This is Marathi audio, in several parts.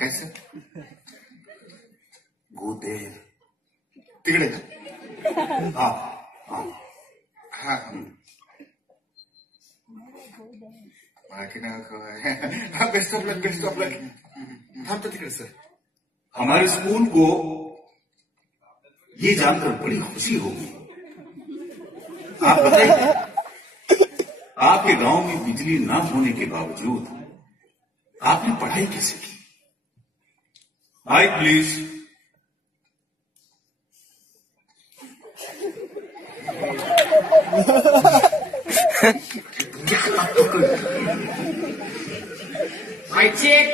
कैसे गोदे तिकडे का हा हा बेस्ट ऑफ लक थांबतो तिकडे सर। हमारे स्कूल को ये जानकर बड़ी खुशी होगी। आप बताइए, आपके गांव में बिजली न होने के बावजूद आपने पढ़ाई कैसे की? Mic please. Mic check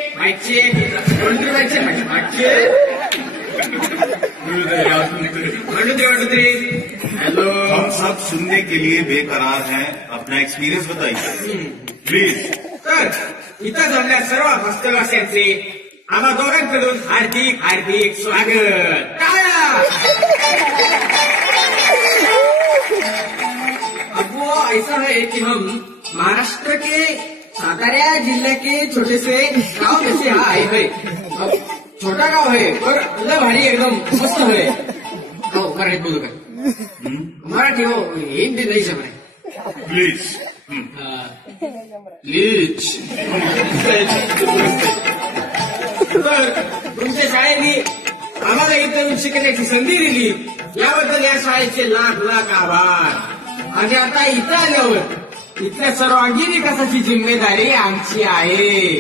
hello. हम सब सुनने के लिए बेकरार हैं, अपना एक्सपीरियंस बताइए प्लीज। तर इथं जमल्या सर्व हस्तवास्यांचे आम्हा दोघांकडून हार्दिक हार्दिक स्वागत। अब वो ऐसा है कि हम महाराष्ट्र के सातारा जिले के छोटे से गांव में से आए हैं। अब छोटा गांव है पर मतलब भारी एकदम मस्त है। तो मराठी बोलू का? मराठी हो, हिंदी नहीं समझ प्लीज। प्लीज। तर तुमच्या शाळेने आम्हाला इथं शिकण्याची संधी दिली याबद्दल या शाळेचे लाख लाख आभार। आणि आता इथं आल्यावर इथल्या सर्वांगीण विकासाची जिम्मेदारी आमची आहे।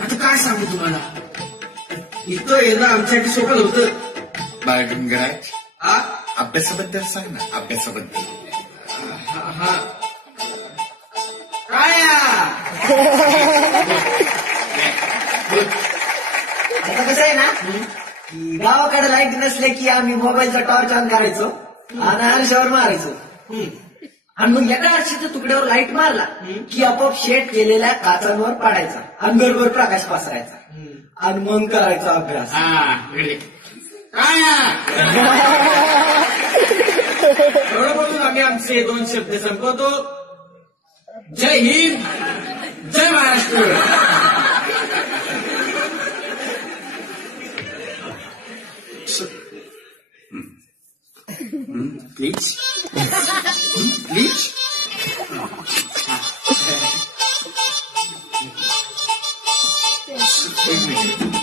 आता काय सांगू तुम्हाला, इथं येणं आमच्यासाठी सोपं नव्हतं। बाळगंगराज अभ्यासाबद्दल सांग ना, अभ्यासाबद्दल। काय आता कसं आहे ना की गावाकडे लाईट नसले की आम्ही मोबाईलचा टॉर्च ऑन करायचो आणि आरशावर मारायचो आणि मग एका आरशीच्या तुकड्यावर लाईट मारला की आपोआप शेड केलेल्या काचांवर पाडायचा आणि घरभर प्रकाश पसरायचा आणि मग करायचा अभ्यास। एवढं बोलून आम्ही आमचे 2 शब्द संपवतो। जय हिंद, जय महाराष्ट्र। Please please. एक मिनिट